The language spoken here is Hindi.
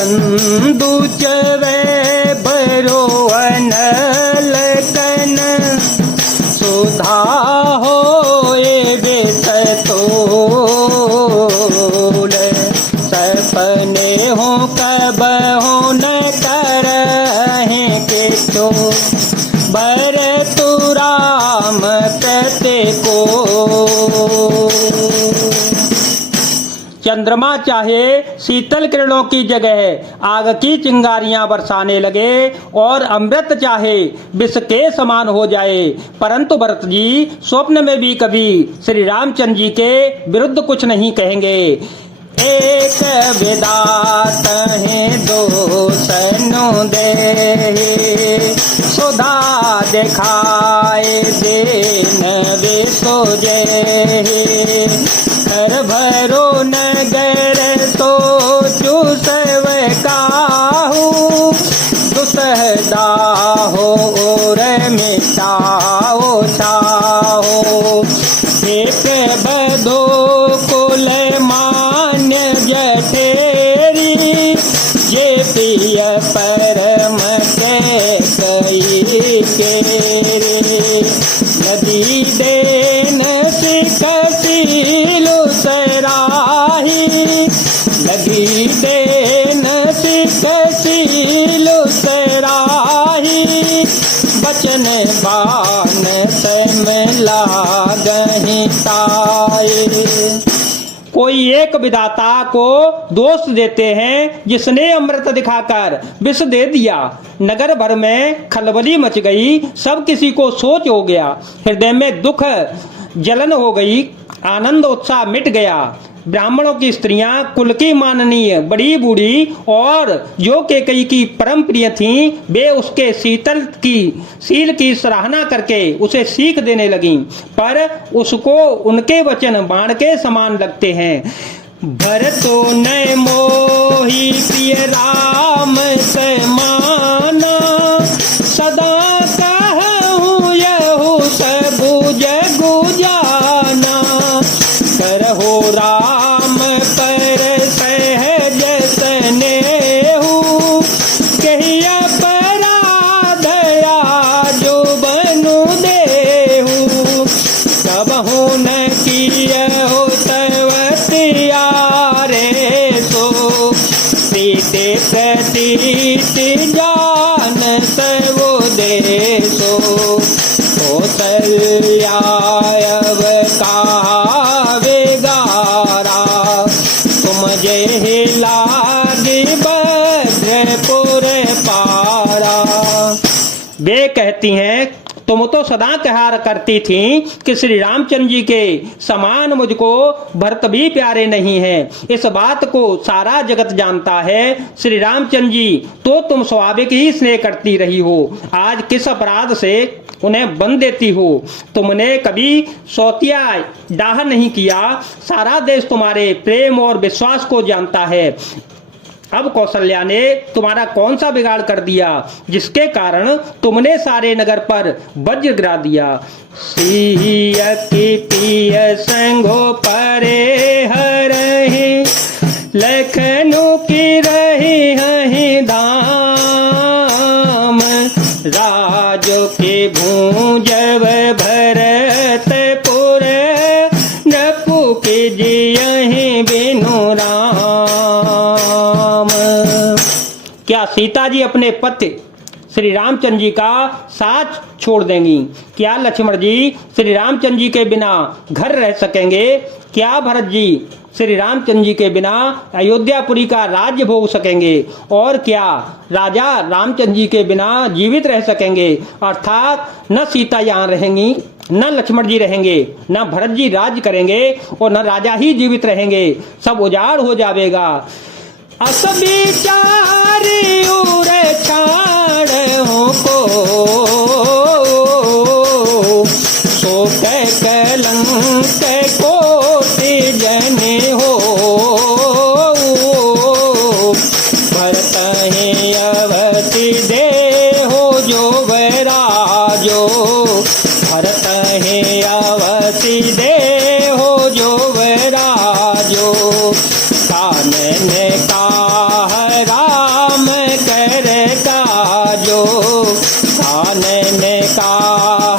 कंदु चवे भरो अनल कन सुधा होए बेसतोल सपने हो कब हो न करहे के तो बर तु राम प्रते को। चंद्रमा चाहे शीतल किरणों की जगह आग की चिंगारियां बरसाने लगे और अमृत चाहे विष के समान हो जाए, परंतु भरत जी स्वप्न में भी कभी श्री रामचंद्र जी के विरुद्ध कुछ नहीं कहेंगे। एक विदात है दो सनु दे सुधा दिखाए देन वे सोजे घर भरो नगर तो चूसव काहू दुसहदा हो और मिटाओ छाओ एक बदो कुल मान्य जठेरी ये प्रिय परम के कई केरी नदी देन सिकसीलु सराही नदी देन सिकसीलु सराही बचन बान समला गही ताई। कोई एक विधाता को दोष देते हैं जिसने अमृत दिखाकर विष दे दिया। नगर भर में खलबली मच गई, सब किसी को सोच हो गया, हृदय में दुख जलन हो गई, आनंद उत्साह मिट गया। ब्राह्मणों की स्त्रियां कुल की माननीय बड़ी बूढ़ी और जो केकई की परम प्रिय थीं, वे उसके शील की सराहना करके उसे सीख देने लगीं, पर उसको उनके वचन बाण के समान लगते हैं। भरतो न मोहि प्रिय राम समाना सदा कहूँ यहु सबु जगु जाना करहो राम पर सहज स्नेहु कही अपराध जो बनु देहु कबहु न कियहु तवतियारे सो सीते प्रतीत जान सबो देशो कौशल्याव कावे गारा तुम जे लागे भद्रपुर पारा। वे कहती हैं तुम तो सदा कहा करती थी कि श्री रामचंद्र जी के समान मुझको भरत भी प्यारे नहीं हैं। इस बात को सारा जगत जानता है। श्री रामचंद्र जी तो तुम स्वाभाविक ही स्नेह करती रही हो, आज किस अपराध से उन्हें बन देती हो। तुमने कभी सौतिया डाह नहीं किया, सारा देश तुम्हारे प्रेम और विश्वास को जानता है। अब कौशल्या ने तुम्हारा कौन सा बिगाड़ कर दिया जिसके कारण तुमने सारे नगर पर वज्र गिरा दिया। सिय की पिय संगो परे हरहि लखनु की रही हहि धाम राजो के भूजव भरतपुर नपु के जियहि बिनु राम। क्या सीता जी अपने पति श्री रामचंद्र जी का साथ छोड़ देंगी? क्या लक्ष्मण जी श्री रामचंद्र जी के बिना घर रह सकेंगे? क्या भरत जी श्री रामचंद्र जी के बिना अयोध्यापुरी का राज्य भोग सकेंगे? और क्या राजा रामचंद्र जी के बिना जीवित रह सकेंगे? अर्थात न सीता यहाँ रहेंगी, न लक्ष्मण जी रहेंगे, न भरत जी राज्य करेंगे और न राजा ही जीवित रहेंगे, सब उजाड़ हो जाएगा। अस विचारी उर छाड़ हो को सो कलंक कोटि जने हो भरत अवति दे हो जो वराजो भरत अवति दे हो जो वराजो कानन का हरा नैन का